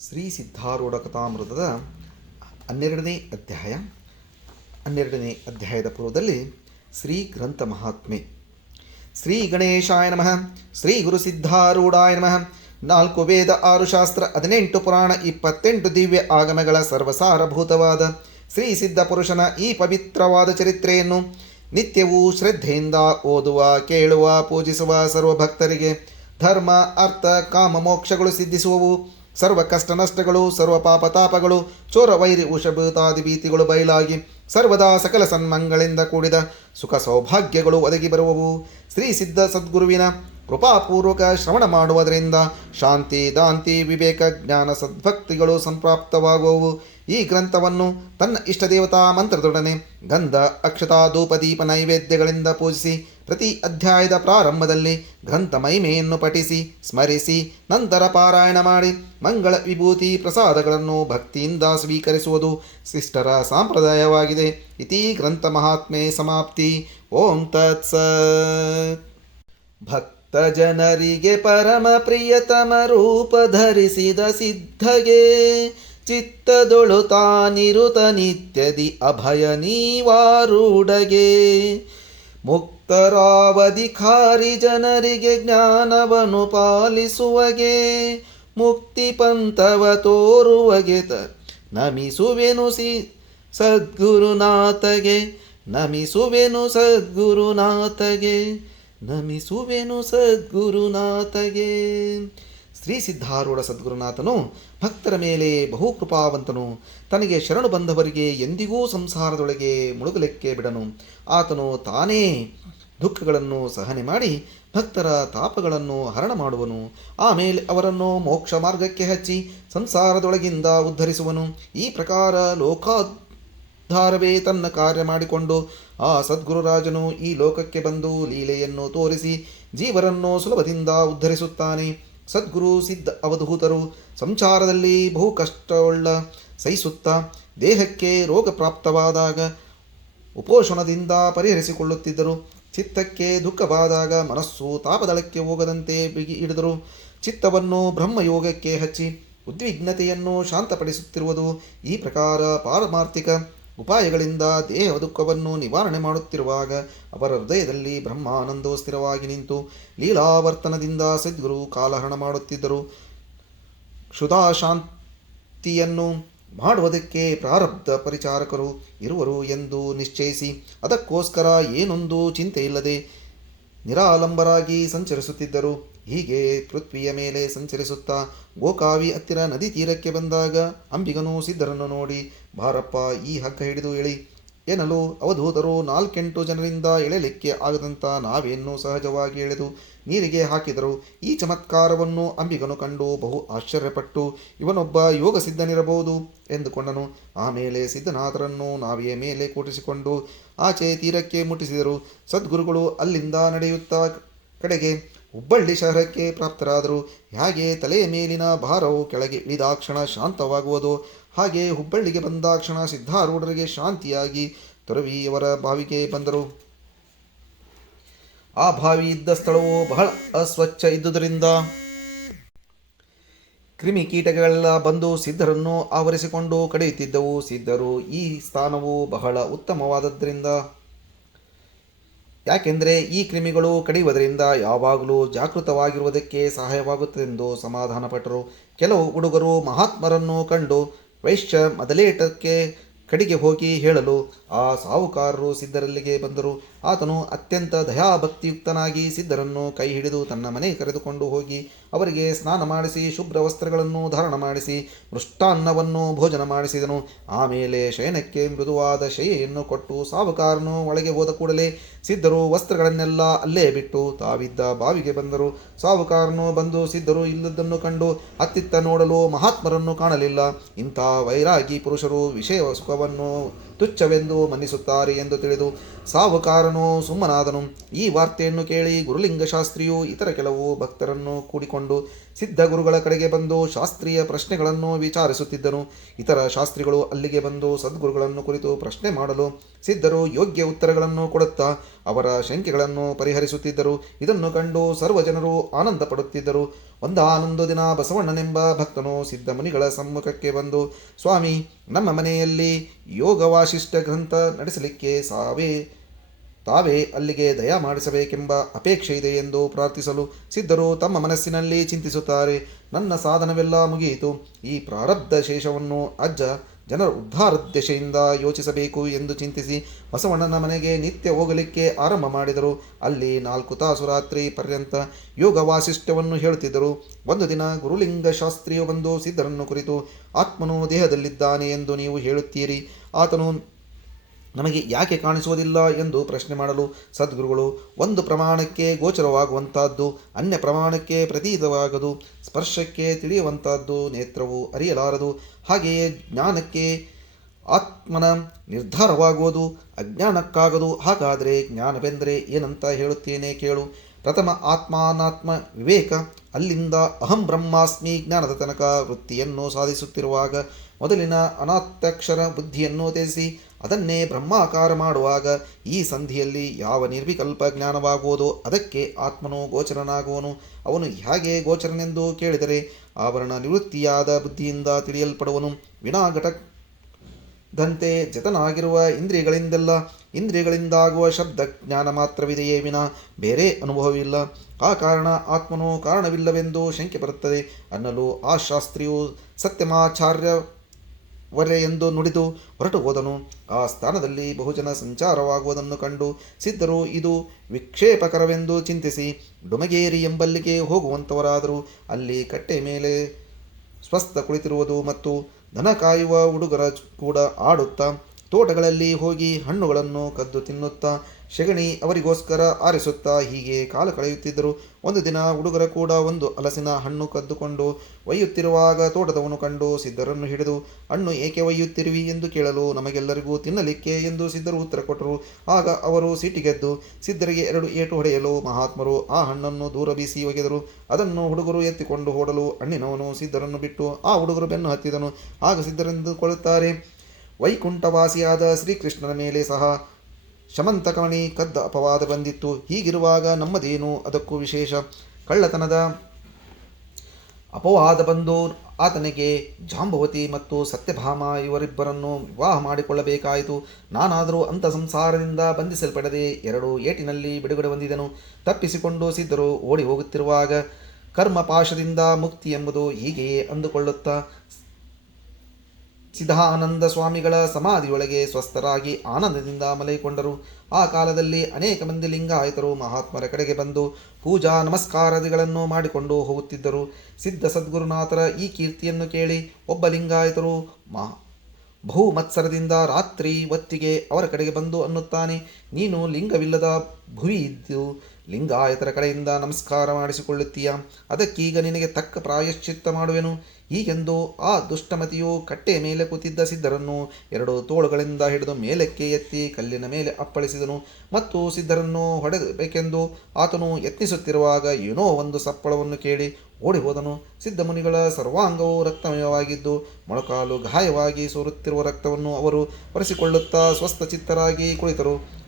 ಶ್ರೀ ಸಿದ್ಧಾರೂಢ ಕಥಾಮೃತದ ಹನ್ನೆರಡನೇ ಅಧ್ಯಾಯ. ಹನ್ನೆರಡನೇ ಅಧ್ಯಾಯದ ಪೂರ್ವದಲ್ಲಿ ಶ್ರೀ ಗ್ರಂಥ ಮಹಾತ್ಮೆ. ಶ್ರೀ ಗಣೇಶಾಯ ನಮಃ, ಶ್ರೀ ಗುರು ಸಿದ್ಧಾರೂಢಾಯ ನಮಃ, ನಾಲ್ಕು ವೇದ ಆರು ಶಾಸ್ತ್ರ ಹದಿನೆಂಟು ಪುರಾಣ ಇಪ್ಪತ್ತೆಂಟು ದಿವ್ಯ ಆಗಮಗಳ ಸರ್ವಸಾರಭೂತವಾದ ಶ್ರೀ ಸಿದ್ಧ ಪುರುಷನ ಈ ಪವಿತ್ರವಾದ ಚರಿತ್ರೆಯನ್ನು ನಿತ್ಯವೂ ಶ್ರದ್ಧೆಯಿಂದ ಓದುವ, ಕೇಳುವ, ಪೂಜಿಸುವ ಸರ್ವಭಕ್ತರಿಗೆ ಧರ್ಮ, ಅರ್ಥ, ಕಾಮ, ಮೋಕ್ಷಗಳು ಸಿದ್ಧಿಸುವವು ಸರ್ವ ಕಷ್ಟ ನಷ್ಟಗಳು ಸರ್ವ ಪಾಪ ತಾಪಗಳು ಚೋರ, ವೈರಿ ಉಷಭೂತಾದಿ ಭೀತಿಗಳು ಬಯಲಾಗಿ ಸರ್ವದಾ ಸಕಲ ಸನ್ಮಂಗಳಿಂದ ಕೂಡಿದ ಸುಖ ಸೌಭಾಗ್ಯಗಳು ಒದಗಿ ಬರುವವು. ಶ್ರೀ ಸಿದ್ಧ ಸದ್ಗುರುವಿನ ಕೃಪಾಪೂರ್ವಕ ಶ್ರವಣ ಮಾಡುವುದರಿಂದ ಶಾಂತಿ, ದಾಂತಿ, ವಿವೇಕ, ಜ್ಞಾನ, ಸದ್ಭಕ್ತಿಗಳು ಸಂಪ್ರಾಪ್ತವಾಗುವವು. ಈ ಗ್ರಂಥವನ್ನು ತನ್ನ ಇಷ್ಟ ದೇವತಾ ಮಂತ್ರದೊಡನೆ ಗಂಧ, ಅಕ್ಷತಾ ಧೂಪ ದೀಪ ನೈವೇದ್ಯಗಳಿಂದ ಪೂಜಿಸಿ ಪ್ರತಿ ಅಧ್ಯಾಯದ ಪ್ರಾರಂಭದಲ್ಲಿ ಗ್ರಂಥ ಮಹಿಮೆಯನ್ನು ಪಠಿಸಿ, ಸ್ಮರಿಸಿ, ನಂತರ ಪಾರಾಯಣ ಮಾಡಿ, ಮಂಗಳ ವಿಭೂತಿ ಪ್ರಸಾದಗಳನ್ನು ಭಕ್ತಿಯಿಂದ ಸ್ವೀಕರಿಸುವುದು ಶಿಷ್ಟರ ಸಂಪ್ರದಾಯವಾಗಿದೆ. ಇತಿ ಗ್ರಂಥ ಮಹಾತ್ಮೆ ಸಮಾಪ್ತಿ. ಓಂ ತತ್ಸ. ಭಕ್ತ ಜನರಿಗೆ ಪರಮ ಪ್ರಿಯತಮ ರೂಪ ಧರಿಸಿದ ಸಿದ್ಧಗೆ, ಚಿತ್ತದೊಳು ತಾನಿರುತ ನಿತ್ಯದಿ ಅಭಯ ನೀವಾರೂಢಗೆ. ಮುಕ್ತರಾವಧಿಕಾರಿ ಜನರಿಗೆ ಜ್ಞಾನವನ್ನು ಪಾಲಿಸುವಗೆ, ಮುಕ್ತಿ ಪಂಥವ ತೋರುವಗೆ ತ, ನಮಿಸುವೆನು ಸಿ, ಸದ್ಗುರುನಾಥಗೆ, ನಮಿಸುವೆನು ಸದ್ಗುರುನಾಥಗೆ ನಮಿಸುವೆನು ಸದ್ಗುರುನಾಥಗೆ. ಶ್ರೀ ಸಿದ್ಧಾರೂಢ ಸದ್ಗುರುನಾಥನು ಭಕ್ತರ ಮೇಲೆ ಬಹು ಕೃಪಾವಂತನು ತನಗೆ ಶರಣು ಬಂದವರಿಗೆ ಎಂದಿಗೂ ಸಂಸಾರದೊಳಗೆ ಮುಳುಗಲಿಕ್ಕೆ ಬಿಡನು. ಆತನು ತಾನೇ ದುಃಖಗಳನ್ನು ಸಹನೆ ಮಾಡಿ ಭಕ್ತರ ತಾಪಗಳನ್ನು ಹರಣ ಮಾಡುವನು. ಆಮೇಲೆ ಅವರನ್ನು ಮೋಕ್ಷ ಮಾರ್ಗಕ್ಕೆ ಹಚ್ಚಿ ಸಂಸಾರದೊಳಗಿಂದ ಉದ್ಧರಿಸುವನು. ಈ ಪ್ರಕಾರ ಲೋಕಾಧಾರವೇ ತನ್ನ ಕಾರ್ಯ ಮಾಡಿಕೊಂಡು ಆ ಸದ್ಗುರುರಾಜನು ಈ ಲೋಕಕ್ಕೆ ಬಂದು ಲೀಲೆಯನ್ನು ತೋರಿಸಿ ಜೀವರನ್ನು ಸುಲಭದಿಂದ ಉದ್ಧರಿಸುತ್ತಾನೆ. ಸದ್ಗುರು ಸಿದ್ಧ ಅವಧೂತರು ಸಂಸಾರದಲ್ಲಿ ಬಹು ಕಷ್ಟವುಳ್ಳ ಸಹಿಸುತ್ತಾ ದೇಹಕ್ಕೆ ರೋಗ ಪ್ರಾಪ್ತವಾದಾಗ ಉಪೋಷಣದಿಂದ ಪರಿಹರಿಸಿಕೊಳ್ಳುತ್ತಿದ್ದರು. ಚಿತ್ತಕ್ಕೆ ದುಃಖವಾದಾಗ ಮನಸ್ಸು ತಾಪದಳಕ್ಕೆ ಹೋಗದಂತೆ ಬಿಗಿ ಹಿಡಿದರು. ಚಿತ್ತವನ್ನು ಬ್ರಹ್ಮಯೋಗಕ್ಕೆ ಹಚ್ಚಿ ಉದ್ವಿಗ್ನತೆಯನ್ನು ಶಾಂತಪಡಿಸುತ್ತಿರುವುದು ಈ ಪ್ರಕಾರ ಪಾರಮಾರ್ಥಿಕ ಉಪಾಯಗಳಿಂದ ದೇಹ ದುಃಖವನ್ನು ನಿವಾರಣೆ ಮಾಡುತ್ತಿರುವಾಗ ಅವರ ಹೃದಯದಲ್ಲಿ ಬ್ರಹ್ಮಾನಂದವು ಸ್ಥಿರವಾಗಿ ನಿಂತು ಲೀಲಾವರ್ತನದಿಂದ ಸದ್ಗುರು ಕಾಲಹರಣ ಮಾಡುತ್ತಿದ್ದರು. ಕ್ಷುಧಾಶಾಂತಿಯನ್ನು ಮಾಡುವುದಕ್ಕೆ ಪ್ರಾರಬ್ಧ ಪರಿಚಾರಕರು ಇರುವರು ಎಂದು ನಿಶ್ಚಯಿಸಿ ಅದಕ್ಕೋಸ್ಕರ ಏನೊಂದು ಚಿಂತೆ ಇಲ್ಲದೆ ನಿರಾಲಂಬರಾಗಿ ಸಂಚರಿಸುತ್ತಿದ್ದರು. ಹೀಗೆ ಪೃಥ್ವಿಯ ಮೇಲೆ ಸಂಚರಿಸುತ್ತಾ ಗೋಕಾವಿ ಹತ್ತಿರ ನದಿ ತೀರಕ್ಕೆ ಬಂದಾಗ ಅಂಬಿಗನು ಸಿದ್ಧರನ್ನು ನೋಡಿ, ಬಾರಪ್ಪ, ಈ ಹಗ್ಗ ಹಿಡಿದು ಎಳಿ ಏನಲು ಅವಧೂತರು ನಾಲ್ಕೆಂಟು ಜನರಿಂದ ಎಳೆಯಲಿಕ್ಕೆ ಆಗದಂತ ನಾವೇನು ಸಹಜವಾಗಿ ಎಳೆದು ನೀರಿಗೆ ಹಾಕಿದರು. ಈ ಚಮತ್ಕಾರವನ್ನು ಅಂಬಿಗನು ಕಂಡು ಬಹು ಆಶ್ಚರ್ಯಪಟ್ಟು, ಇವನೊಬ್ಬ ಯೋಗ ಸಿದ್ಧನಿರಬಹುದು ಎಂದುಕೊಂಡನು ಆಮೇಲೆ ಸಿದ್ಧನಾಥರನ್ನು ನಾವಿಯ ಮೇಲೆ ಕೂಟಿಸಿಕೊಂಡು ಆಚೆ ತೀರಕ್ಕೆ ಮುಟ್ಟಿಸಿದರು. ಸದ್ಗುರುಗಳು ಅಲ್ಲಿಂದ ನಡೆಯುತ್ತಾ ಕಡೆಗೆ ಹುಬ್ಬಳ್ಳಿ ಶಹರಕ್ಕೆ ಪ್ರಾಪ್ತರಾದರು ಹೇಗೆ ತಲೆಯ ಮೇಲಿನ ಭಾರವು ಕೆಳಗೆ ಇಳಿದಾಕ್ಷಣ ಶಾಂತವಾಗುವುದು? ಹಾಗೆ ಹುಬ್ಬಳ್ಳಿಗೆ ಬಂದಾಕ್ಷಣ ಸಿದ್ಧಾರೂಢರಿಗೆ ಶಾಂತಿಯಾಗಿ ತೊರವಿಯವರ ಬಾವಿಗೆ ಬಂದರು. ಆ ಬಾವಿ ಇದ್ದ ಸ್ಥಳವು ಬಹಳ ಅಸ್ವಚ್ಛ ಇದ್ದುದರಿಂದ ಕ್ರಿಮಿಕೀಟಗಳೆಲ್ಲ ಬಂದು ಸಿದ್ಧರನ್ನು ಆವರಿಸಿಕೊಂಡು ಕಡಿಯುತ್ತಿದ್ದವು. ಸಿದ್ಧರು ಈ ಸ್ಥಾನವು ಬಹಳ ಉತ್ತಮವಾದದ್ದರಿಂದ ಯಾಕೆಂದರೆ ಈ ಕ್ರಿಮಿಗಳು ಕಡಿಯುವುದರಿಂದ ಯಾವಾಗಲೂ ಜಾಗೃತವಾಗಿರುವುದಕ್ಕೆ ಸಹಾಯವಾಗುತ್ತದೆಂದು ಸಮಾಧಾನಪಟ್ಟರು. ಕೆಲವು ಹುಡುಗರು ಮಹಾತ್ಮರನ್ನು ಕಂಡು ವೈಶ್ಯ ಮೊದಲೇಟಕ್ಕೆ ಕಡೆಗೆ ಹೋಗಿ ಹೇಳಲು, ಆ ಸಾಹುಕಾರರು ಸಿದ್ಧರಲ್ಲಿಗೆ ಬಂದರು. ಆತನು ಅತ್ಯಂತ ದಯಾಭಕ್ತಿಯುಕ್ತನಾಗಿ ಸಿದ್ಧರನ್ನು ಕೈ ಹಿಡಿದು ತನ್ನ ಮನೆಗೆ ಕರೆದುಕೊಂಡು ಹೋಗಿ, ಅವರಿಗೆ ಸ್ನಾನ ಮಾಡಿಸಿ, ಶುಭ್ರ ವಸ್ತ್ರಗಳನ್ನು ಧಾರಣ ಮಾಡಿಸಿ, ಮೃಷ್ಟಾನ್ನವನ್ನು ಭೋಜನ ಮಾಡಿಸಿದನು. ಆಮೇಲೆ ಶಯನಕ್ಕೆ ಮೃದುವಾದ ಶಯೆಯನ್ನು ಕೊಟ್ಟು ಸಾಹುಕಾರನು ಒಳಗೆ ಹೋದ ಕೂಡಲೇ ಸಿದ್ಧರು ವಸ್ತ್ರಗಳನ್ನೆಲ್ಲ ಅಲ್ಲೇ ಬಿಟ್ಟು ತಾವಿದ್ದ ಬಾವಿಗೆ ಬಂದರು. ಸಾಹುಕಾರನು ಬಂದು ಸಿದ್ಧರು ಇಲ್ಲದನ್ನು ಕಂಡು ಅತ್ತಿತ್ತ ನೋಡಲು ಮಹಾತ್ಮರನ್ನು ಕಾಣಲಿಲ್ಲ. ಇಂಥ ವೈರಾಗಿ ಪುರುಷರು ವಿಷಯ ಸುಖವನ್ನು ತುಚ್ಛವೆಂದು ಮನ್ನಿಸುತ್ತಾರೆ ಎಂದು ತಿಳಿದು ಸಾವುಕಾರನು ಸುಮ್ಮನಾದನು. ಈ ವಾರ್ತೆಯನ್ನು ಕೇಳಿ ಗುರುಲಿಂಗ ಶಾಸ್ತ್ರಿಯು ಇತರ ಕೆಲವು ಭಕ್ತರನ್ನು ಕೂಡಿಕೊಂಡು ಸಿದ್ಧ ಗುರುಗಳ ಕಡೆಗೆ ಬಂದು ಶಾಸ್ತ್ರೀಯ ಪ್ರಶ್ನೆಗಳನ್ನು ವಿಚಾರಿಸುತ್ತಿದ್ದನು. ಇತರ ಶಾಸ್ತ್ರಿಗಳು ಅಲ್ಲಿಗೆ ಬಂದು ಸದ್ಗುರುಗಳನ್ನು ಕುರಿತು ಪ್ರಶ್ನೆ ಮಾಡಲು ಸಿದ್ಧರು ಯೋಗ್ಯ ಉತ್ತರಗಳನ್ನು ಕೊಡುತ್ತಾ ಅವರ ಶಂಕೆಗಳನ್ನು ಪರಿಹರಿಸುತ್ತಿದ್ದರು. ಇದನ್ನು ಕಂಡು ಸರ್ವ ಜನರು ಆನಂದ ಪಡುತ್ತಿದ್ದರು ಒಂದಾನೊಂದು ದಿನ ಬಸವಣ್ಣನೆಂಬ ಭಕ್ತನು ಸಿದ್ಧ ಮುನಿಗಳ ಸಮ್ಮುಖಕ್ಕೆ ಬಂದು, ಸ್ವಾಮಿ, ನಮ್ಮ ಮನೆಯಲ್ಲಿ ಯೋಗ ವಾಸಿಷ್ಠ ಗ್ರಂಥ ನಡೆಸಲಿಕ್ಕೆ ಸಾವೇ, ತಾವೇ ಅಲ್ಲಿಗೆ ದಯ ಮಾಡಿಸಬೇಕೆಂಬ ಅಪೇಕ್ಷೆ ಇದೆ ಎಂದು ಪ್ರಾರ್ಥಿಸಲು ಸಿದ್ಧರು ತಮ್ಮ ಮನಸ್ಸಿನಲ್ಲಿ ಚಿಂತಿಸುತ್ತಾರೆ. ನನ್ನ ಸಾಧನವೆಲ್ಲ ಮುಗಿಯಿತು. ಈ ಪ್ರಾರಬ್ಧ ಶೇಷವನ್ನು ಅಜ್ಜ ಜನರ ಉದ್ಧಾರದ್ಯಶೆಯಿಂದ ಯೋಚಿಸಬೇಕು ಎಂದು ಚಿಂತಿಸಿ ಬಸವಣ್ಣನ ಮನೆಗೆ ನಿತ್ಯ ಹೋಗಲಿಕ್ಕೆ ಆರಂಭ ಮಾಡಿದರು. ಅಲ್ಲಿ ನಾಲ್ಕು ತಾಸು ರಾತ್ರಿ ಪರ್ಯಂತ ಯೋಗ ವಾಸಿಷ್ಠವನ್ನು ಹೇಳುತ್ತಿದ್ದರು. ಒಂದು ದಿನ ಗುರುಲಿಂಗ ಶಾಸ್ತ್ರಿಯು ಬಂದು ಸಿದ್ಧರನ್ನು ಕುರಿತು, ಆತ್ಮನು ದೇಹದಲ್ಲಿದ್ದಾನೆ ಎಂದು ನೀವು ಹೇಳುತ್ತೀರಿ. ಆತನು ನಮಗೆ ಯಾಕೆ ಕಾಣಿಸುವುದಿಲ್ಲ ಎಂದು ಪ್ರಶ್ನೆ ಮಾಡಲು ಸದ್ಗುರುಗಳು ಒಂದು ಪ್ರಮಾಣಕ್ಕೆ ಗೋಚರವಾಗುವಂತಹದ್ದು ಅನ್ಯ ಪ್ರಮಾಣಕ್ಕೆ ಪ್ರತೀತವಾಗದು, ಸ್ಪರ್ಶಕ್ಕೆ ತಿಳಿಯುವಂತಹದ್ದು ನೇತ್ರವು ಅರಿಯಲಾರದು, ಹಾಗೆಯೇ ಜ್ಞಾನಕ್ಕೆ ಆತ್ಮನ ನಿರ್ಧಾರವಾಗುವುದು, ಅಜ್ಞಾನಕ್ಕಾಗದು, ಹಾಗಾದರೆ ಜ್ಞಾನವೆಂದರೆ ಏನಂತ ಹೇಳುತ್ತೇನೆ ಕೇಳು. ಪ್ರಥಮ ಆತ್ಮಾನಾತ್ಮ ವಿವೇಕ, ಅಲ್ಲಿಂದ ಅಹಂ ಬ್ರಹ್ಮಾಸ್ಮಿ ಜ್ಞಾನದ ತನಕ ವೃತ್ತಿಯನ್ನು ಸಾಧಿಸುತ್ತಿರುವಾಗ ಮೊದಲಿನ ಅನಾತ್ಯಕ್ಷರ ಬುದ್ಧಿಯನ್ನು ತ್ಯಜಿಸಿ ಅದನ್ನೇ ಬ್ರಹ್ಮಾಕಾರ ಮಾಡುವಾಗ ಈ ಸಂಧಿಯಲ್ಲಿ ಯಾವ ನಿರ್ವಿಕಲ್ಪ ಜ್ಞಾನವಾಗುವುದೋ ಅದಕ್ಕೆ ಆತ್ಮನು ಗೋಚರನಾಗುವನು. ಅವನು ಹೇಗೆ ಗೋಚರನೆಂದು ಕೇಳಿದರೆ ಆವರಣ ನಿವೃತ್ತಿಯಾದ ಬುದ್ಧಿಯಿಂದ ತಿಳಿಯಲ್ಪಡುವನು. ವಿನಾಘಟ ದಂತೆ ಜತನಾಗಿರುವ ಇಂದ್ರಿಯಗಳಿಂದೆಲ್ಲ, ಇಂದ್ರಿಯಗಳಿಂದಾಗುವ ಶಬ್ದ ಜ್ಞಾನ ಮಾತ್ರವಿದೆಯೇ ವಿನ, ಬೇರೆ ಅನುಭವವಿಲ್ಲ. ಆ ಕಾರಣ ಆತ್ಮನು ಕಾರಣವಿಲ್ಲವೆಂದು ಶಂಕೆ ಬರುತ್ತದೆ. ಅನ್ನಲು ಆ ಶಾಸ್ತ್ರಿಯು ಸತ್ಯಮಾಚಾರ್ಯ ವರೆ ಎಂದು ನುಡಿದು ಹೊರಟು ಹೋದನು. ಆ ಸ್ಥಾನದಲ್ಲಿ ಬಹುಜನ ಸಂಚಾರವಾಗುವುದನ್ನು ಕಂಡು ಸಿದ್ಧರು, ಇದು ವಿಕ್ಷೇಪಕರವೆಂದು ಚಿಂತಿಸಿ, ಡುಮಗೇರಿ ಎಂಬಲ್ಲಿಗೆ ಹೋಗುವಂತವರಾದರೂ ಅಲ್ಲಿ ಕಟ್ಟೆ ಮೇಲೆ ಸ್ವಸ್ಥ ಕುಳಿತಿರುವುದು ಮತ್ತು ದನ ಕಾಯುವ ಹುಡುಗರ ಕೂಡ ಆಡುತ್ತಾ, ತೋಟಗಳಲ್ಲಿ ಹೋಗಿ ಹಣ್ಣುಗಳನ್ನು ಕದ್ದು ತಿನ್ನುತ್ತಾ ಶಗಣಿ ಅವರಿಗೋಸ್ಕರ ಆರಿಸುತ್ತಾ ಹೀಗೆ ಕಾಲ ಕಳೆಯುತ್ತಿದ್ದರು. ಒಂದು ದಿನ ಹುಡುಗರ ಕೂಡ ಒಂದು ಹಲಸಿನ ಹಣ್ಣು ಕದ್ದುಕೊಂಡು ಒಯ್ಯುತ್ತಿರುವಾಗ ತೋಟದವನು ಕಂಡು ಸಿದ್ಧರನ್ನು ಹಿಡಿದು, ಹಣ್ಣು ಏಕೆ ಒಯ್ಯುತ್ತಿರುವಿ ಎಂದು ಕೇಳಲು ನಮಗೆಲ್ಲರಿಗೂ ತಿನ್ನಲಿಕ್ಕೆ ಎಂದು ಸಿದ್ಧರು ಉತ್ತರ ಕೊಟ್ಟರು. ಆಗ ಅವರು ಸಿಟ್ಟಿಗೆದ್ದು ಸಿದ್ಧರಿಗೆ ಎರಡು ಏಟು ಹೊಡೆಯಲು ಮಹಾತ್ಮರು ಆ ಹಣ್ಣನ್ನು ದೂರ ಬೀಸಿ ಒಗೆದರು. ಅದನ್ನು ಹುಡುಗರು ಎತ್ತಿಕೊಂಡು ಓಡಲು ಹಣ್ಣಿನವನು ಸಿದ್ಧರನ್ನು ಬಿಟ್ಟು ಆ ಹುಡುಗರು ಬೆನ್ನು ಹತ್ತಿದನು. ಆಗ ಸಿದ್ಧರೆಂದುಕೊಳ್ಳುತ್ತಾರೆ, ವೈಕುಂಠವಾಸಿಯಾದ ಶ್ರೀಕೃಷ್ಣನ ಮೇಲೆ ಸಹ ಶಮಂತಕಮಣಿ ಕದ್ದ ಅಪವಾದ ಬಂದಿತ್ತು. ಹೀಗಿರುವಾಗ ನಮ್ಮದೇನು? ಅದಕ್ಕೂ ವಿಶೇಷ. ಕಳ್ಳತನದ ಅಪವಾದ ಬಂದು ಆತನಿಗೆ ಜಾಂಬವತಿ ಮತ್ತು ಸತ್ಯಭಾಮ ಇವರಿಬ್ಬರನ್ನು ವಿವಾಹ ಮಾಡಿಕೊಳ್ಳಬೇಕಾಯಿತು. ನಾನಾದರೂ ಅಂಥ ಸಂಸಾರದಿಂದ ಬಂಧಿಸಲ್ಪಡದೆ ಎರಡು ಏಟಿನಲ್ಲಿ ಬಿಡುಗಡೆ ಹೊಂದಿದನು. ತಪ್ಪಿಸಿಕೊಂಡು ಸಿದ್ಧರು ಓಡಿ ಹೋಗುತ್ತಿರುವಾಗ ಕರ್ಮಪಾಶದಿಂದ ಮುಕ್ತಿ ಎಂಬುದು ಹೀಗೆಯೇ ಅಂದುಕೊಳ್ಳುತ್ತಾ ಸಿದ್ಧಾನಂದ ಸ್ವಾಮಿಗಳ ಸಮಾಧಿಯೊಳಗೆ ಸ್ವಸ್ಥರಾಗಿ ಆನಂದದಿಂದ ಮಲಗಿಕೊಂಡರು. ಆ ಕಾಲದಲ್ಲಿ ಅನೇಕ ಮಂದಿ ಲಿಂಗಾಯತರು ಮಹಾತ್ಮರ ಕಡೆಗೆ ಬಂದು ಪೂಜಾ ನಮಸ್ಕಾರಾದಿಗಳನ್ನು ಮಾಡಿಕೊಂಡು ಹೋಗುತ್ತಿದ್ದರು. ಸಿದ್ಧ ಸದ್ಗುರುನಾಥರ ಈ ಕೀರ್ತಿಯನ್ನು ಕೇಳಿ ಒಬ್ಬ ಲಿಂಗಾಯತರು ಮಾ, ಬಹುಮತ್ಸರದಿಂದ ರಾತ್ರಿ ಹೊತ್ತಿಗೆ ಅವರ ಕಡೆಗೆ ಬಂದು ಅನ್ನುತ್ತಾನೆ, ನೀನು ಲಿಂಗವಿಲ್ಲದ ಭುವಿ ಇದ್ದು ಲಿಂಗಾಯತರ ಕಡೆಯಿಂದ ನಮಸ್ಕಾರ ಮಾಡಿಸಿಕೊಳ್ಳುತ್ತೀಯ? ಅದಕ್ಕೀಗ ನಿನಗೆ ತಕ್ಕ ಪ್ರಾಯಶ್ಚಿತ್ತ ಮಾಡುವೆನು. ಹೀಗೆಂದು ಆ ದುಷ್ಟಮತಿಯು ಕಟ್ಟೆಯ ಮೇಲೆ ಕೂತಿದ್ದ ಸಿದ್ಧರನ್ನು ಎರಡು ತೋಳುಗಳಿಂದ ಹಿಡಿದು ಮೇಲಕ್ಕೆ ಎತ್ತಿ ಕಲ್ಲಿನ ಮೇಲೆ ಅಪ್ಪಳಿಸಿದನು. ಮತ್ತು ಸಿದ್ಧರನ್ನು ಹೊಡೆಯಬೇಕೆಂದು ಆತನು ಯತ್ನಿಸುತ್ತಿರುವಾಗ ಏನೋ ಒಂದು ಸಪ್ಪಳವನ್ನು ಕೇಳಿ ಓಡಿ ಹೋದನು ಸಿದ್ಧಮುನಿಗಳ ಸರ್ವಾಂಗವು ರಕ್ತಮಯವಾಗಿದ್ದು, ಮೊಳಕಾಲು ಗಾಯವಾಗಿ ಸೋರುತ್ತಿರುವ ರಕ್ತವನ್ನು ಅವರು ಒರೆಸಿಕೊಳ್ಳುತ್ತಾ ಸ್ವಸ್ಥ ಚಿತ್ತರಾಗಿ ಕುಳಿತರು.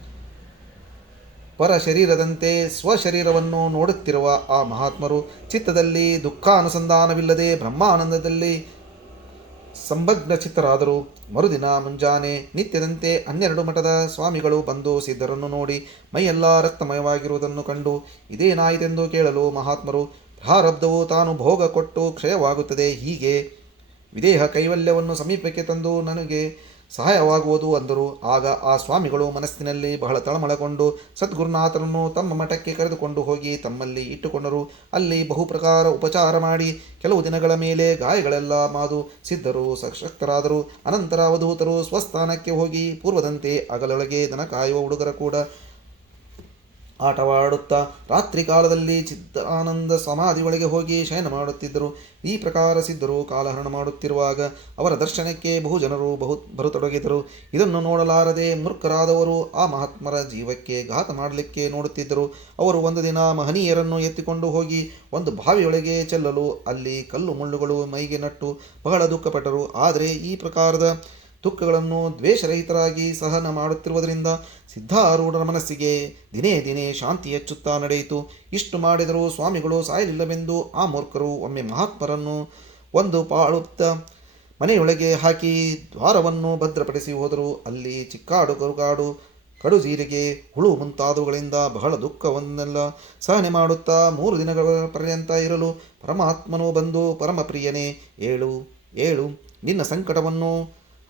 ಪರ ಶರೀರದಂತೆ ಸ್ವಶರೀರವನ್ನು ನೋಡುತ್ತಿರುವ ಆ ಮಹಾತ್ಮರು ಚಿತ್ತದಲ್ಲಿ ದುಃಖ ಅನುಸಂಧಾನವಿಲ್ಲದೆ ಬ್ರಹ್ಮಾನಂದದಲ್ಲಿ ಸಂಭಗ್ನ ಚಿತ್ತರಾದರು ಮರುದಿನ ಮುಂಜಾನೆ ನಿತ್ಯದಂತೆ ಹನ್ನೆರಡು ಮಠದ ಸ್ವಾಮಿಗಳು ಬಂದು ಸಿದ್ಧರನ್ನು ನೋಡಿ ಮೈಯೆಲ್ಲ ರಕ್ತಮಯವಾಗಿರುವುದನ್ನು ಕಂಡು ಇದೇನಾಯಿತೆಂದು ಕೇಳಲು ಮಹಾತ್ಮರು, ಪ್ರಾರಬ್ಧವು ತಾನು ಭೋಗ ಕೊಟ್ಟು ಕ್ಷಯವಾಗುತ್ತದೆ, ಹೀಗೆ ವಿದೇಹ ಕೈವಲ್ಯವನ್ನು ಸಮೀಪಕ್ಕೆ ತಂದು ನನಗೆ ಸಹಾಯವಾಗುವುದು ಅಂದರು. ಆಗ ಆ ಸ್ವಾಮಿಗಳು ಮನಸ್ಸಿನಲ್ಲಿ ಬಹಳ ತಳಮಳಗೊಂಡು ಸದ್ಗುರುನಾಥರನ್ನು ತಮ್ಮ ಮಠಕ್ಕೆ ಕರೆದುಕೊಂಡು ಹೋಗಿ ತಮ್ಮಲ್ಲಿ ಇಟ್ಟುಕೊಂಡರು. ಅಲ್ಲಿ ಬಹುಪ್ರಕಾರ ಉಪಚಾರ ಮಾಡಿ ಕೆಲವು ದಿನಗಳ ಮೇಲೆ ಗಾಯಗಳೆಲ್ಲ ಮಾದು ಸಿದ್ಧರು ಸಶಕ್ತರಾದರು. ಅನಂತರ ಅವಧೂತರು ಸ್ವಸ್ಥಾನಕ್ಕೆ ಹೋಗಿ ಪೂರ್ವದಂತೆ ಅಗಲೊಳಗೆ ದನ ಕಾಯುವ ಹುಡುಗರ ಕೂಡ ಆಟವಾಡುತ್ತಾ ರಾತ್ರಿ ಕಾಲದಲ್ಲಿ ಚಿತ್ತಾನಂದ ಒಳಗೆ ಹೋಗಿ ಶಯನ ಮಾಡುತ್ತಿದ್ದರು. ಈ ಪ್ರಕಾರ ಸಿದ್ಧರು ಕಾಲಹರಣ ಮಾಡುತ್ತಿರುವಾಗ ಅವರ ದರ್ಶನಕ್ಕೆ ಬಹು ಜನರು ಬಹು ಬರತೊಡಗಿದರು. ಇದನ್ನು ನೋಡಲಾರದೆ ಮೂರ್ಖರಾದವರು ಆ ಮಹಾತ್ಮರ ಜೀವಕ್ಕೆ ಘಾತ ಮಾಡಲಿಕ್ಕೆ ನೋಡುತ್ತಿದ್ದರು. ಅವರು ಒಂದು ದಿನ ಮಹನೀಯರನ್ನು ಎತ್ತಿಕೊಂಡು ಹೋಗಿ ಒಂದು ಬಾವಿಯೊಳಗೆ ಚೆಲ್ಲಲು ಅಲ್ಲಿ ಕಲ್ಲು ಮುಳ್ಳುಗಳು ಮೈಗೆ ನಟ್ಟು ಬಹಳ ದುಃಖಪಟ್ಟರು. ಆದರೆ ಈ ಪ್ರಕಾರದ ದುಃಖಗಳನ್ನು ದ್ವೇಷರಹಿತರಾಗಿ ಸಹನ ಮಾಡುತ್ತಿರುವುದರಿಂದ ಸಿದ್ಧಾರೂಢರ ಮನಸ್ಸಿಗೆ ದಿನೇ ದಿನೇ ಶಾಂತಿ ಹೆಚ್ಚುತ್ತಾ ನಡೆಯಿತು. ಇಷ್ಟು ಮಾಡಿದರೂ ಸ್ವಾಮಿಗಳು ಸಾಯಲಿಲ್ಲವೆಂದು ಆ ಮೂರ್ಖರು ಒಮ್ಮೆ ಮಹಾತ್ಮರನ್ನು ಒಂದು ಪಾಳುತ್ತ ಮನೆಯೊಳಗೆ ಹಾಕಿ ದ್ವಾರವನ್ನು ಭದ್ರಪಡಿಸಿ ಹೋದರು. ಅಲ್ಲಿ ಚಿಕ್ಕಾಡು ಕರುಗಾಡು, ಕಡುಜೀರಿಗೆ ಹುಳು ಮುಂತಾದವುಗಳಿಂದ ಬಹಳ ದುಃಖವನ್ನೆಲ್ಲ ಸಹನೆ ಮಾಡುತ್ತಾ ಮೂರು ದಿನಗಳ ಪರ್ಯಂತ ಇರಲು ಪರಮಾತ್ಮನು ಬಂದು ಪರಮಪ್ರಿಯನೇ, ಏಳು ಏಳು, ನಿನ್ನ ಸಂಕಟವನ್ನು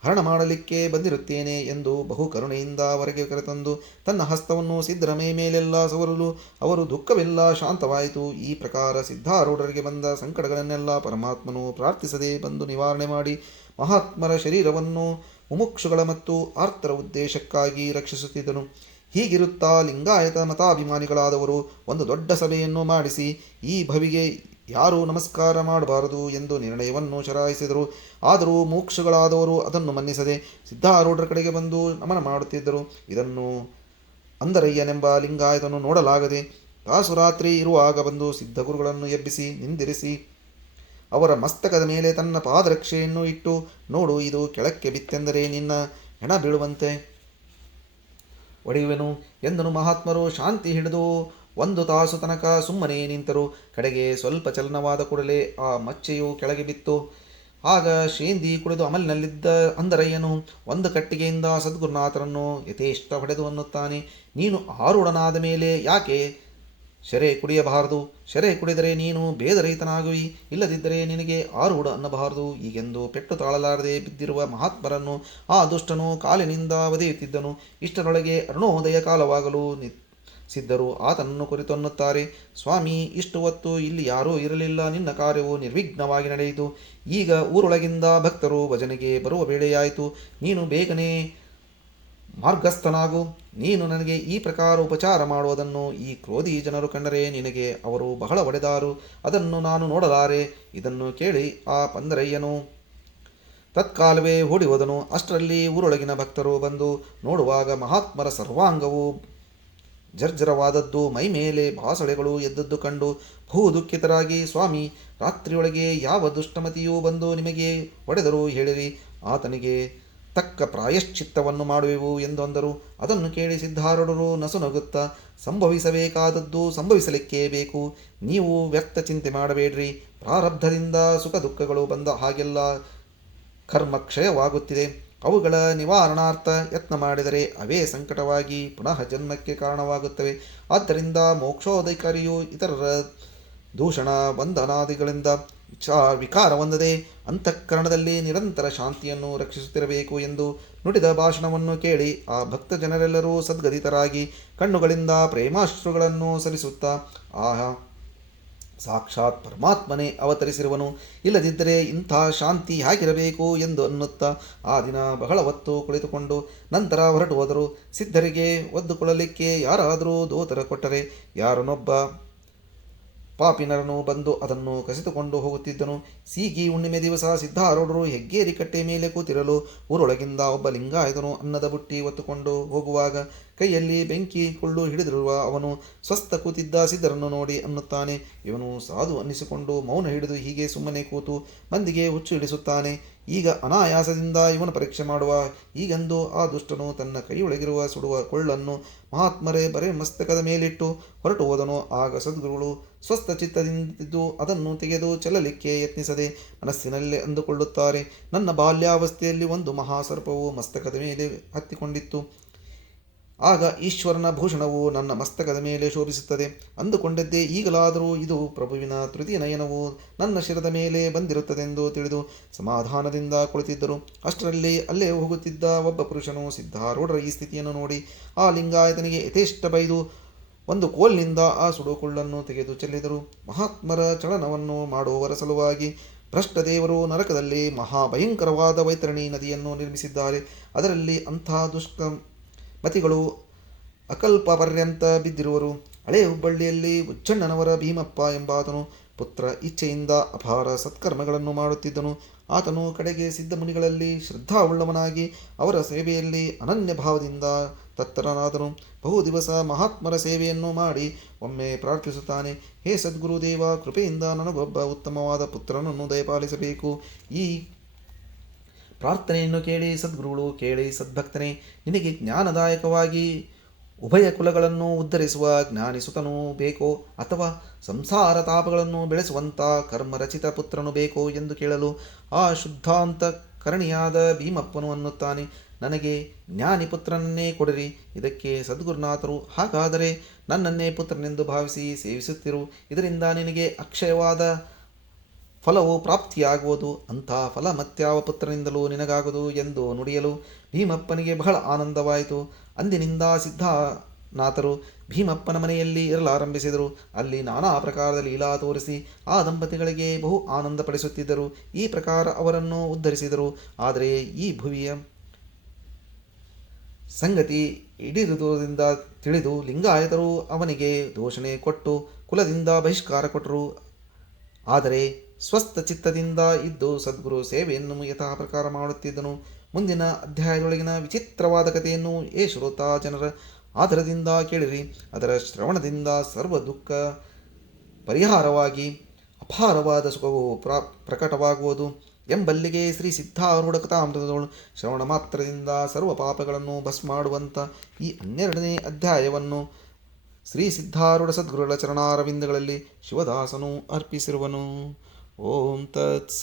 ಹರಣ ಮಾಡಲಿಕ್ಕೆ ಬಂದಿರುತ್ತೇನೆ ಎಂದು ಬಹು ಕರುಣೆಯಿಂದ ಹೊರಗೆ ಕರೆತಂದು ತನ್ನ ಹಸ್ತವನ್ನು ಸಿದ್ಧರ ಮೇಲೆಲ್ಲ ಸವರಲು ಅವರು ದುಃಖವೆಲ್ಲ ಶಾಂತವಾಯಿತು. ಈ ಪ್ರಕಾರ ಸಿದ್ಧಾರೂಢರಿಗೆ ಬಂದ ಸಂಕಟಗಳನ್ನೆಲ್ಲ ಪರಮಾತ್ಮನು ಪ್ರಾರ್ಥಿಸದೆ ಬಂದು ನಿವಾರಣೆ ಮಾಡಿ ಮಹಾತ್ಮರ ಶರೀರವನ್ನು ಮುಮುಕ್ಷುಗಳ ಮತ್ತು ಆರ್ತರ ಉದ್ದೇಶಕ್ಕಾಗಿ ರಕ್ಷಿಸುತ್ತಿದ್ದನು. ಹೀಗಿರುತ್ತಾ ಲಿಂಗಾಯತ ಮತಾಭಿಮಾನಿಗಳಾದವರು ಒಂದು ದೊಡ್ಡ ಸಭೆಯನ್ನು ಮಾಡಿಸಿ ಈ ಭವಿಗೆ ಯಾರೂ ನಮಸ್ಕಾರ ಮಾಡಬಾರದು ಎಂದು ನಿರ್ಣಯವನ್ನು ಶರಾಯಿಸಿದರು ಆದರೂ ಮೋಕ್ಷಗಳಾದವರು ಅದನ್ನು ಮನ್ನಿಸದೆ ಸಿದ್ಧಾರೂಢರ ಕಡೆಗೆ ಬಂದು ನಮನ ಮಾಡುತ್ತಿದ್ದರು. ಇದನ್ನು ಅಂದರಯ್ಯನೆಂಬ ಲಿಂಗಾಯತನು ನೋಡಲಾಗದೆ ತಾಸು ರಾತ್ರಿ ಇರುವಾಗ ಬಂದು ಸಿದ್ಧಗುರುಗಳನ್ನು ಎಬ್ಬಿಸಿ ನಿಂದಿರಿಸಿ ಅವರ ಮಸ್ತಕದ ಮೇಲೆ ತನ್ನ ಪಾದರಕ್ಷೆಯನ್ನು ಇಟ್ಟು, ನೋಡು, ಇದು ಕೆಳಕ್ಕೆ ಬಿತ್ತೆಂದರೆ ನಿನ್ನ ಹೆಣ ಬೀಳುವಂತೆ ಒಡೆಯುವೆನು ಎಂದನು ಮಹಾತ್ಮರು. ಶಾಂತಿ ಹಿಡಿದು ಒಂದು ತಾಸು ತನಕ ಸುಮ್ಮನೆ ನಿಂತರು. ಕಡೆಗೆ ಸ್ವಲ್ಪ ಚಲನವಾದ ಕೂಡಲೇ ಆ ಮಚ್ಚೆಯು ಕೆಳಗೆ ಬಿತ್ತು. ಆಗ ಶೇಂದಿ ಕುಡಿದು ಅಮಲಿನಲ್ಲಿದ್ದ ಅಂದರಯ್ಯನು ಒಂದು ಕಟ್ಟಿಗೆಯಿಂದ ಸದ್ಗುರುನಾಥರನ್ನು ಯಥೇಷ್ಟ ಹೊಡೆದು ಅನ್ನುತ್ತಾನೆ. ನೀನು ಆರೂಢನಾದ ಮೇಲೆ ಯಾಕೆ ಶರೆ ಕುಡಿಯಬಾರದು? ಶರೆ ಕುಡಿದರೆ ನೀನು ಭೇದರಹಿತನಾಗುವಿ. ಇಲ್ಲದಿದ್ದರೆ ನಿನಗೆ ಆರೂಢ ಅನ್ನಬಾರದು. ಈಗೆಂದು ಪೆಟ್ಟು ತಾಳಲಾರದೆ ಬಿದ್ದಿರುವ ಮಹಾತ್ಮರನ್ನು ಆ ದುಷ್ಟನು ಕಾಲಿನಿಂದ ಒದೆಯುತ್ತಿದ್ದನು. ಇಷ್ಟರೊಳಗೆ ಅರುಣೋದಯ ಕಾಲವಾಗಲು ನಿ ಸಿದ್ಧರು ಆತನನ್ನು ಕುರಿತು ಅನ್ನುತ್ತಾರೆ, ಸ್ವಾಮಿ, ಇಷ್ಟು ಹೊತ್ತು ಇಲ್ಲಿ ಯಾರೂ ಇರಲಿಲ್ಲ, ನಿನ್ನ ಕಾರ್ಯವು ನಿರ್ವಿಘ್ನವಾಗಿ ನಡೆಯಿತು. ಈಗ ಊರೊಳಗಿಂದ ಭಕ್ತರು ಭಜನೆಗೆ ಬರುವ ವೇಳೆಯಾಯಿತು. ನೀನು ಬೇಗನೆ ಮಾರ್ಗಸ್ಥನಾಗು. ನೀನು ನನಗೆ ಈ ಪ್ರಕಾರ ಉಪಚಾರ ಮಾಡುವುದನ್ನು ಈ ಕ್ರೋಧಿ ಜನರು ಕಂಡರೆ ನಿನಗೆ ಅವರು ಬಹಳ ಒಡೆದಾರು. ಅದನ್ನು ನಾನು ನೋಡಲಾರೆ. ಇದನ್ನು ಕೇಳಿ ಆ ಪಂದರಯ್ಯನು ತತ್ಕಾಲವೇ ಓಡಿ ಹೋದನು. ಅಷ್ಟರಲ್ಲಿ ಊರೊಳಗಿನ ಭಕ್ತರು ಬಂದು ನೋಡುವಾಗ ಮಹಾತ್ಮರ ಸರ್ವಾಂಗವು ಜರ್ಜರವಾದದ್ದು, ಮೈ ಮೇಲೆ ಭಾಸಳೆಗಳು ಎದ್ದದ್ದು ಕಂಡು ಭೂ ದುಃಖಿತರಾಗಿ, ಸ್ವಾಮಿ, ರಾತ್ರಿಯೊಳಗೆ ಯಾವ ದುಷ್ಟಮತಿಯೂ ಬಂದು ನಿಮಗೆ ಹೊಡೆದರೂ ಹೇಳಿರಿ, ಆತನಿಗೆ ತಕ್ಕ ಪ್ರಾಯಶ್ಚಿತ್ತವನ್ನು ಮಾಡುವೆವು ಎಂದು ಅಂದರು. ಅದನ್ನು ಕೇಳಿ ಸಿದ್ಧಾರೂಢರು ನಸುನಗುತ್ತಾ, ಸಂಭವಿಸಬೇಕಾದದ್ದು ಸಂಭವಿಸಲಿಕ್ಕೇ ಬೇಕು, ನೀವು ವ್ಯರ್ಥ ಚಿಂತೆ ಮಾಡಬೇಡ್ರಿ, ಪ್ರಾರಬ್ಧದಿಂದ ಸುಖ ದುಃಖಗಳು ಬಂದ ಹಾಗೆಲ್ಲ ಕರ್ಮ ಕ್ಷಯವಾಗುತ್ತಿದೆ ಅವುಗಳ ನಿವಾರಣಾರ್ಥ ಯತ್ನ ಮಾಡಿದರೆ ಅವೇ ಸಂಕಟವಾಗಿ ಪುನಃ ಜನ್ಮಕ್ಕೆ ಕಾರಣವಾಗುತ್ತವೆ. ಆದ್ದರಿಂದ ಮೋಕ್ಷೋಧಿಕಾರಿಯು ಇತರರ ದೂಷಣ, ಬಂಧನಾದಿಗಳಿಂದ ವಿಚಾ, ವಿಕಾರ ಹೊಂದದೆ ಅಂತಃಕರಣದಲ್ಲಿ ನಿರಂತರ ಶಾಂತಿಯನ್ನು ರಕ್ಷಿಸುತ್ತಿರಬೇಕು ಎಂದು ನುಡಿದ ಭಾಷಣವನ್ನು ಕೇಳಿ ಆ ಭಕ್ತ ಜನರೆಲ್ಲರೂ ಸದ್ಗದಿತರಾಗಿ ಕಣ್ಣುಗಳಿಂದ ಪ್ರೇಮಾಶ್ರುಗಳನ್ನು ಸರಿಸುತ್ತಾ, ಆಹಾ ಸಾಕ್ಷಾತ್ ಪರಮಾತ್ಮನೇ ಅವತರಿಸಿರುವನು. ಇಲ್ಲದಿದ್ದರೆ ಇಂಥ ಶಾಂತಿ ಹೇಗಿರಬೇಕು ಎಂದು ಅನ್ನುತ್ತಾ ಆ ದಿನ ಬಹಳ ಹೊತ್ತು ಕುಳಿತುಕೊಂಡು ನಂತರ ಹೊರಟು ಹೋದರು. ಸಿದ್ಧರಿಗೆ ಒದ್ದುಕೊಳ್ಳಲಿಕ್ಕೆ ಯಾರಾದರೂ ದೋತರ ಕೊಟ್ಟರೆ ಯಾರನೊಬ್ಬ ಪಾಪಿನರನು ಬಂದು ಅದನ್ನು ಕಸಿತುಕೊಂಡು ಹೋಗುತ್ತಿದ್ದನು. ಸೀಗಿ ಹುಣ್ಣಿಮೆ ದಿವಸ ಸಿದ್ಧಾರೂಢರು ಹೆಗ್ಗೇರಿ ಕಟ್ಟೆ ಮೇಲೆ ಕೂತಿರಲು ಊರೊಳಗಿಂದ ಒಬ್ಬ ಲಿಂಗಾಯತನು ಅನ್ನದ ಬುಟ್ಟಿ ಒತ್ತುಕೊಂಡು ಹೋಗುವಾಗ ಕೈಯಲ್ಲಿ ಬೆಂಕಿ ಕುಳ್ಳು ಹಿಡಿದಿರುವ ಅವನು ಸ್ವಸ್ಥ ಕೂತಿದ್ದ ಸಿದ್ಧರನ್ನು ನೋಡಿ ಅನ್ನುತ್ತಾನೆ. ಇವನು ಸಾಧು ಅನ್ನಿಸಿಕೊಂಡು ಮೌನ ಹಿಡಿದು ಹೀಗೆ ಸುಮ್ಮನೆ ಕೂತು ಮಂದಿಗೆ ಹುಚ್ಚು ಹಿಡಿಸುತ್ತಾನೆ ಈಗ ಅನಾಯಾಸದಿಂದ ಇವನು ಪರೀಕ್ಷೆ ಮಾಡುವ. ಈಗೆಂದು ಆ ದುಷ್ಟನು ತನ್ನ ಕೈಯೊಳಗಿರುವ ಸುಡುವ ಕೊಳ್ಳನ್ನು ಮಹಾತ್ಮರೇ ಬರೇ ಮಸ್ತಕದ ಮೇಲಿಟ್ಟು ಹೊರಟು ಹೋದನು. ಆಗ ಸದ್ಗುರುಗಳು ಸ್ವಸ್ಥ ಚಿತ್ತದಿಂದಿದ್ದು ಅದನ್ನು ತೆಗೆದು ಚೆಲ್ಲಲಿಕ್ಕೆ ಯತ್ನಿಸದೆ ಮನಸ್ಸಿನಲ್ಲೇ ಅಂದುಕೊಳ್ಳುತ್ತಾರೆ. ನನ್ನ ಬಾಲ್ಯಾವಸ್ಥೆಯಲ್ಲಿ ಒಂದು ಮಹಾಸರ್ಪವು ಮಸ್ತಕದ ಮೇಲೆ ಹತ್ತಿಕೊಂಡಿತ್ತು. ಆಗ ಈಶ್ವರನ ಭೂಷಣವು ನನ್ನ ಮಸ್ತಕದ ಮೇಲೆ ಶೋಭಿಸುತ್ತದೆ. ಅಂದುಕೊಂಡದ್ದೇ ಈಗಲಾದರೂ ಇದು ಪ್ರಭುವಿನ ತೃತೀಯ ನಯನವು ನನ್ನ ಶಿರದ ಮೇಲೆ ಬಂದಿರುತ್ತದೆಂದು ತಿಳಿದು ಸಮಾಧಾನದಿಂದ ಕುಳಿತಿದ್ದರು. ಅಷ್ಟರಲ್ಲಿ ಅಲ್ಲೇ ಹೋಗುತ್ತಿದ್ದ ಒಬ್ಬ ಪುರುಷನು ಸಿದ್ಧಾರೂಢರ ಈ ಸ್ಥಿತಿಯನ್ನು ನೋಡಿ ಆ ಲಿಂಗಾಯತನಿಗೆ ಯಥೇಷ್ಟ ಬೈದು ಒಂದು ಕೋಲ್ನಿಂದ ಆ ಸುಡುಕುಳ್ಳನ್ನು ತೆಗೆದು ಚೆಲ್ಲಿದರು. ಮಹಾತ್ಮರ ಚಲನವನ್ನು ಮಾಡುವವರ ಸಲುವಾಗಿ ಭ್ರಷ್ಟದೇವರು ನರಕದಲ್ಲಿ ಮಹಾಭಯಂಕರವಾದ ವೈತರಣಿ ನದಿಯನ್ನು ನಿರ್ಮಿಸಿದ್ದಾರೆ. ಅದರಲ್ಲಿ ಅಂಥ ದುಷ್ಟ ಮತಿಗಳು ಅಕಲ್ಪ ಪರ್ಯಂತ ಬಿದ್ದಿರುವರು. ಹಳೆ ಹುಬ್ಬಳ್ಳಿಯಲ್ಲಿ ಉಚ್ಚಣ್ಣನವರ ಭೀಮಪ್ಪ ಎಂಬಾತನು ಪುತ್ರ ಇಚ್ಛೆಯಿಂದ ಅಪಾರ ಸತ್ಕರ್ಮಗಳನ್ನು ಮಾಡುತ್ತಿದ್ದನು. ಆತನು ಕಡೆಗೆ ಸಿದ್ಧಮುನಿಗಳಲ್ಲಿ ಶ್ರದ್ಧಾವುಳ್ಳವನಾಗಿ ಅವರ ಸೇವೆಯಲ್ಲಿ ಅನನ್ಯ ಭಾವದಿಂದ ತತ್ತರನಾದನು. ಬಹು ದಿವಸ ಮಹಾತ್ಮರ ಸೇವೆಯನ್ನು ಮಾಡಿ ಒಮ್ಮೆ ಪ್ರಾರ್ಥಿಸುತ್ತಾನೆ. ಹೇ ಸದ್ಗುರುದೇವ, ಕೃಪೆಯಿಂದ ನನಗೊಬ್ಬ ಉತ್ತಮವಾದ ಪುತ್ರನನ್ನು ದಯಪಾಲಿಸಬೇಕು. ಈ ಪ್ರಾರ್ಥನೆಯನ್ನು ಕೇಳಿ ಸದ್ಗುರುಗಳು, ಕೇಳಿ ಸದ್ಭಕ್ತನೇ, ನಿನಗೆ ಜ್ಞಾನದಾಯಕವಾಗಿ ಉಭಯ ಕುಲಗಳನ್ನು ಉದ್ಧರಿಸುವ ಜ್ಞಾನಿಸುತನೂ ಬೇಕೋ ಅಥವಾ ಸಂಸಾರ ತಾಪಗಳನ್ನು ಬೆಳೆಸುವಂಥ ಕರ್ಮರಚಿತ ಪುತ್ರನು ಬೇಕೋ ಎಂದು ಕೇಳಲು ಆ ಶುದ್ಧಾಂತ ಕರಣಿಯಾದ ಭೀಮಪ್ಪನು ಅನ್ನುತ್ತಾನೆ. ನನಗೆ ಜ್ಞಾನಿ ಪುತ್ರನನ್ನೇ ಕೊಡಿರಿ. ಇದಕ್ಕೆ ಸದ್ಗುರುನಾಥರು ಹಾಗಾದರೆ ನನ್ನನ್ನೇ ಪುತ್ರನೆಂದು ಭಾವಿಸಿ ಸೇವಿಸುತ್ತಿರು. ಇದರಿಂದ ನಿನಗೆ ಅಕ್ಷಯವಾದ ಫಲವು ಪ್ರಾಪ್ತಿಯಾಗುವುದು. ಅಂಥ ಫಲ ಮತ್ಯಾವ ಪುತ್ರನಿಂದಲೂ ನಿನಗಾಗದು ಎಂದು ನುಡಿಯಲು ಭೀಮಪ್ಪನಿಗೆ ಬಹಳ ಆನಂದವಾಯಿತು. ಅಂದಿನಿಂದ ಸಿದ್ಧನಾಥರು ಭೀಮಪ್ಪನ ಮನೆಯಲ್ಲಿ ಇರಲಾರಂಭಿಸಿದರು. ಅಲ್ಲಿ ನಾನಾ ಪ್ರಕಾರದ ಲೀಲಾ ತೋರಿಸಿ ಆ ದಂಪತಿಗಳಿಗೆ ಬಹು ಆನಂದ ಪಡಿಸುತ್ತಿದ್ದರು ಈ ಪ್ರಕಾರ ಅವರನ್ನು ಉದ್ಧರಿಸಿದರು. ಆದರೆ ಈ ಭುವಿಯ ಸಂಗತಿ ಇಡಿದುದರಿಂದ ತಿಳಿದು ಲಿಂಗಾಯತರು ಅವನಿಗೆ ದೋಷಣೆ ಕೊಟ್ಟು ಕುಲದಿಂದ ಬಹಿಷ್ಕಾರ ಕೊಟ್ಟರು. ಆದರೆ ಸ್ವಸ್ಥ ಚಿತ್ತದಿಂದ ಇದ್ದು ಸದ್ಗುರು ಸೇವೆಯನ್ನು ಯಥಾ ಪ್ರಕಾರ ಮಾಡುತ್ತಿದ್ದನು. ಮುಂದಿನ ಅಧ್ಯಾಯದೊಳಗಿನ ವಿಚಿತ್ರವಾದ ಕಥೆಯನ್ನು ಏ ಶ್ರೋತಾ ಜನರ ಆಧಾರದಿಂದ ಕೇಳಿರಿ. ಅದರ ಶ್ರವಣದಿಂದ ಸರ್ವ ದುಃಖ ಪರಿಹಾರವಾಗಿ ಅಪಾರವಾದ ಸುಖವು ಪ್ರಾ, ಪ್ರಕಟವಾಗುವುದು. ಎಂಬಲ್ಲಿಗೆ ಶ್ರೀ ಸಿದ್ಧಾರೂಢ ಕಥಾಮೃತಗಳು ಶ್ರವಣ ಮಾತ್ರದಿಂದ ಸರ್ವ ಪಾಪಗಳನ್ನು ಭಸ್ ಮಾಡುವಂಥ ಈ ಹನ್ನೆರಡನೇ ಅಧ್ಯಾಯವನ್ನು ಶ್ರೀ ಸಿದ್ಧಾರೂಢ ಸದ್ಗುರುಗಳ ಚರಣಾರವಿಂದಗಳಲ್ಲಿ ಶಿವದಾಸನು ಅರ್ಪಿಸಿರುವನು. ಓಂ ತತ್ಸ